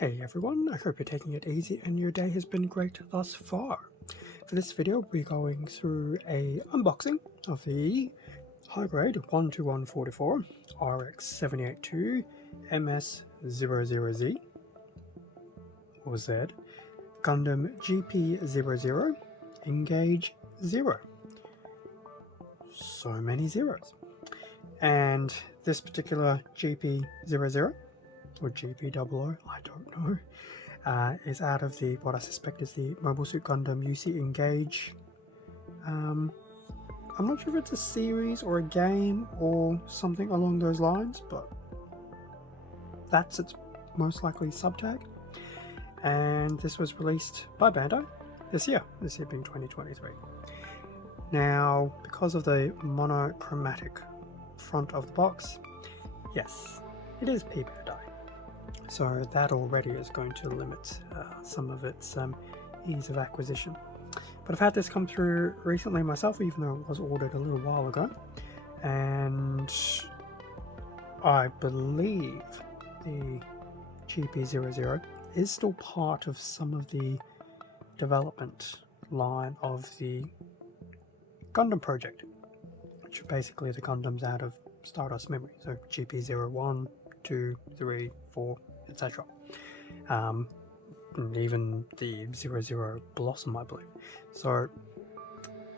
Hey everyone, I hope you're taking it easy and your day has been great thus far. For this video we're going through a unboxing of the high grade 12144 RX782 MS00Z or Z Gundam GP00 Engage 0. So many zeros. And this particular GP00 or GP00, I don't know, is out of the what I suspect is the Mobile Suit Gundam U.C Engage. I'm not sure if it's a series or a game or something along those lines, but that's its most likely subtag. And this was released by Bandai this year being 2023. Now, because of the monochromatic front of the box, yes, it is Bandai. So that already is going to limit some of its ease of acquisition. But I've had this come through recently myself, even though it was ordered a little while ago. And I believe the GP00 is still part of some of the development line of the Gundam project, which are basically the Gundams out of Stardust memory. So GP01, 2, 3, 4, etc. Even the 00 Blossom, I believe. So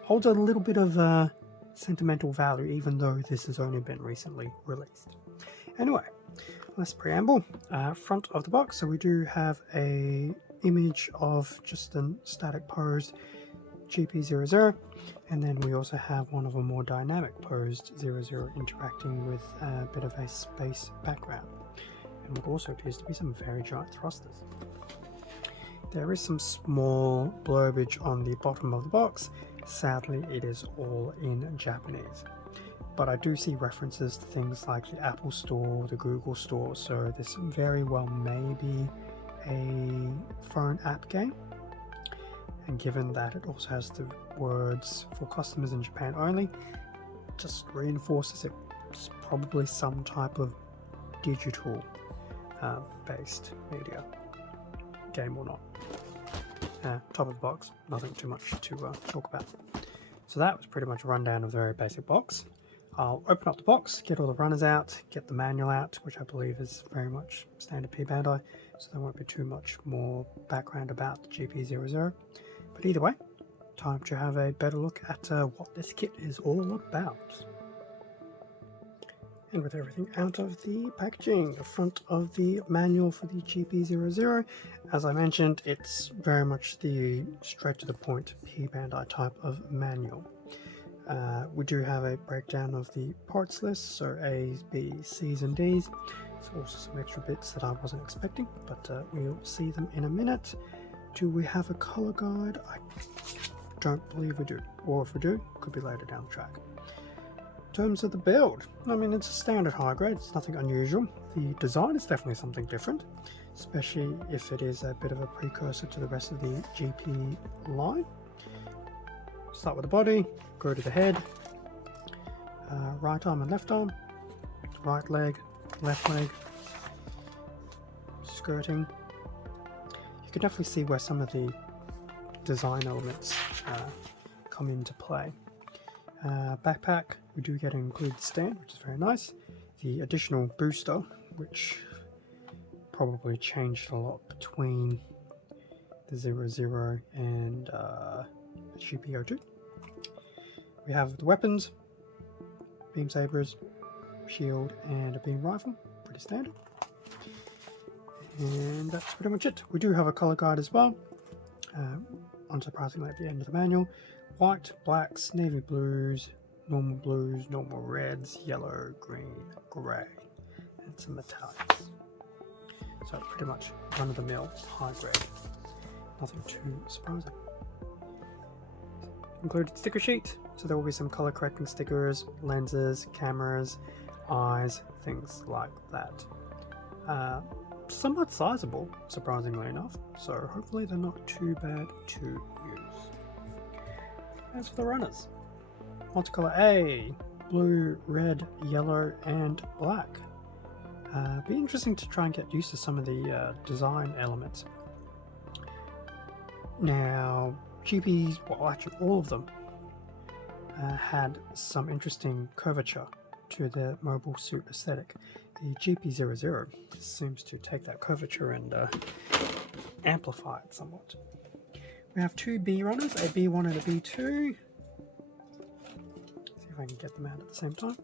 holds a little bit of sentimental value, even though this has only been recently released. Anyway, less preamble. Front of the box, so we do have a image of just a static posed GP00, and then we also have one of a more dynamic posed 00 interacting with a bit of a space background, and what also appears to be some very giant thrusters. There is some small blurbage on the bottom of the box. Sadly, it is all in Japanese, but I do see references to things like the Apple Store, the Google Store, so this very well may be a phone app game. And given that it also has the words for customers in Japan only, just reinforces it's probably some type of digital based media, game or not. Top of the box, nothing too much to talk about. So that was pretty much a rundown of the very basic box. I'll open up the box, get all the runners out, get the manual out, which I believe is very much standard Bandai, so there won't be too much more background about the GP00. But either way, time to have a better look at what this kit is all about. And with everything out of the packaging, the front of the manual for the GP00, as I mentioned, it's very much the straight to the point Bandai type of manual. We do have a breakdown of the parts list, so A's, B's, C's and D's. There's also some extra bits that I wasn't expecting, but we'll see them in a minute. Do we have a color guide? I don't believe we do, or if we do, could be later down the track. In terms of the build, I mean, it's a standard high grade, it's nothing unusual. The design is definitely something different, especially if it is a bit of a precursor to the rest of the GP line. Start with the body, go to the head, right arm and left arm, right leg, left leg, skirting. You can definitely see where some of the design elements come into play. Backpack, we do get an included stand, which is very nice. The additional booster, which probably changed a lot between the 00 and GP02. We have the weapons, beam sabers, shield, and a beam rifle, pretty standard. And that's pretty much it. We do have a color guide as well, unsurprisingly at the end of the manual. White, blacks, navy blues, normal reds, yellow, green, grey, and some metallics. So pretty much run-of-the-mill high grade. Nothing too surprising. Included sticker sheet, so there will be some color correcting stickers, lenses, cameras, eyes, things like that. Somewhat sizable, surprisingly enough, so hopefully they're not too bad to use. As for the runners, multicolor A, blue, red, yellow, and black. Be interesting to try and get used to some of the design elements. Now, GPs, well, actually all of them, had some interesting curvature to the mobile suit aesthetic. The GP00 seems to take that curvature and amplify it somewhat. We have two B runners, a B1 and a B2. See if I can get them out at the same time.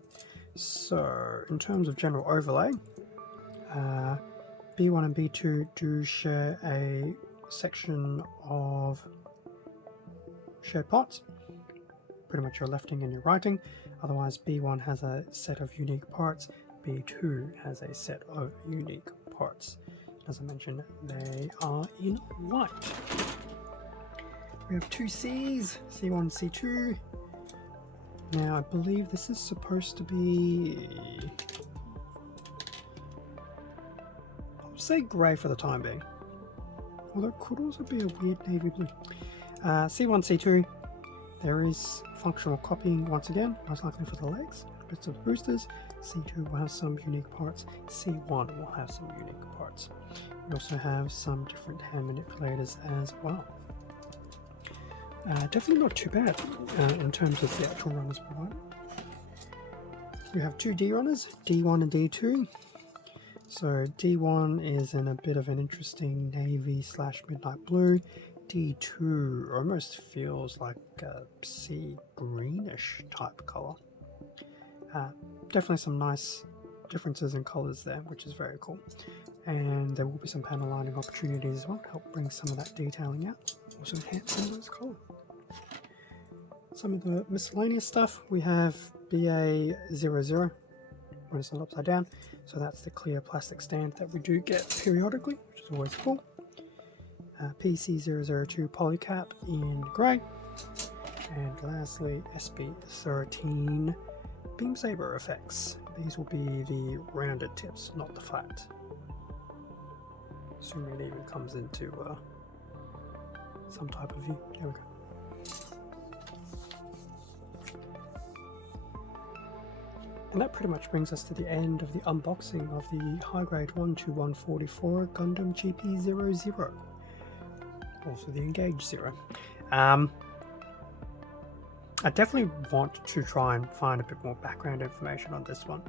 So, in terms of general overlay, B1 and B2 do share a section of shared parts, pretty much your lefting and your righting. Otherwise, B1 has a set of unique parts, B2 has a set of unique parts. As I mentioned, they are in white. We have two Cs, C1, C2. Now, I believe this is supposed to be, I'll say grey for the time being, although it could also be a weird navy blue. C1, C2, there is functional copying once again, most likely for the legs, bits of boosters. C2 will have some unique parts, C1 will have some unique parts. We also have some different hand manipulators as well. Definitely not too bad in terms of the actual runners provided. We have two D runners, D1 and D2. So D1 is in a bit of an interesting navy / midnight blue. D2 almost feels like a sea greenish type color. Definitely some nice differences in colors there, which is very cool. And there will be some panel lining opportunities as well to help bring some of that detailing out. Also enhance some of those colors. Some of the miscellaneous stuff, we have BA00 when it's not upside down. So that's the clear plastic stand that we do get periodically, which is always cool. PC002 polycap in grey. And lastly, SB13 beam saber effects. These will be the rounded tips, not the flat. Assuming it even comes into some type of view. There we go. And that pretty much brings us to the end of the unboxing of the high grade 12144 Gundam GP00. Also the Engage Zero. I definitely want to try and find a bit more background information on this one,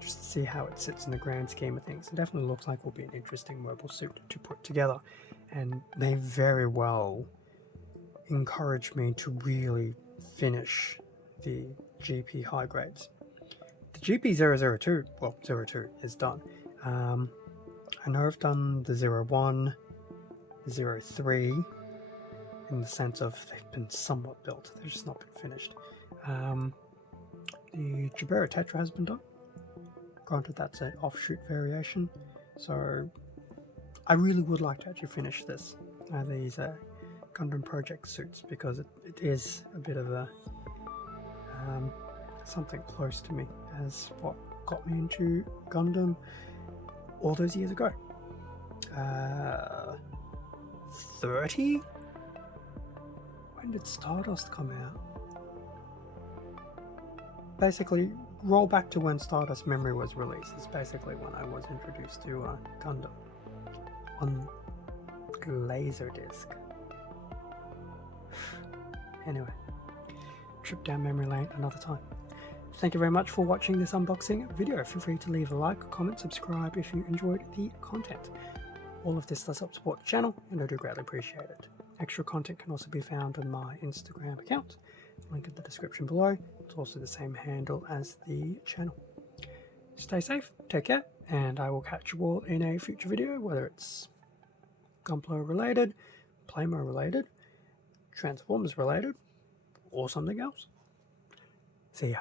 just to see how it sits in the grand scheme of things. It definitely looks like it will be an interesting mobile suit to put together, and they very well encourage me to really finish the GP high grades. The GP002, well, 02 is done. I know I've done the 01, the 03, in the sense of they've been somewhat built, they've just not been finished. The Jabera Tetra has been done. Granted, that's an offshoot variation, so I really would like to actually finish this, these Gundam Project suits, because it is a bit of a something close to me as what got me into Gundam all those years ago. 30? When did Stardust come out? Basically, roll back to when Stardust Memory was released. It's basically when I was introduced to Gundam on Laserdisc. Anyway, trip down memory lane another time. Thank you very much for watching this unboxing video. Feel free to leave a like, comment, subscribe if you enjoyed the content. All of this does help support the channel, and I do greatly appreciate it. Extra content can also be found on my Instagram account, link in the description below. It's also the same handle as the channel. Stay safe, take care, and I will catch you all in a future video, whether it's Gunpla related, Plamo related, Transformers related, or something else. See ya.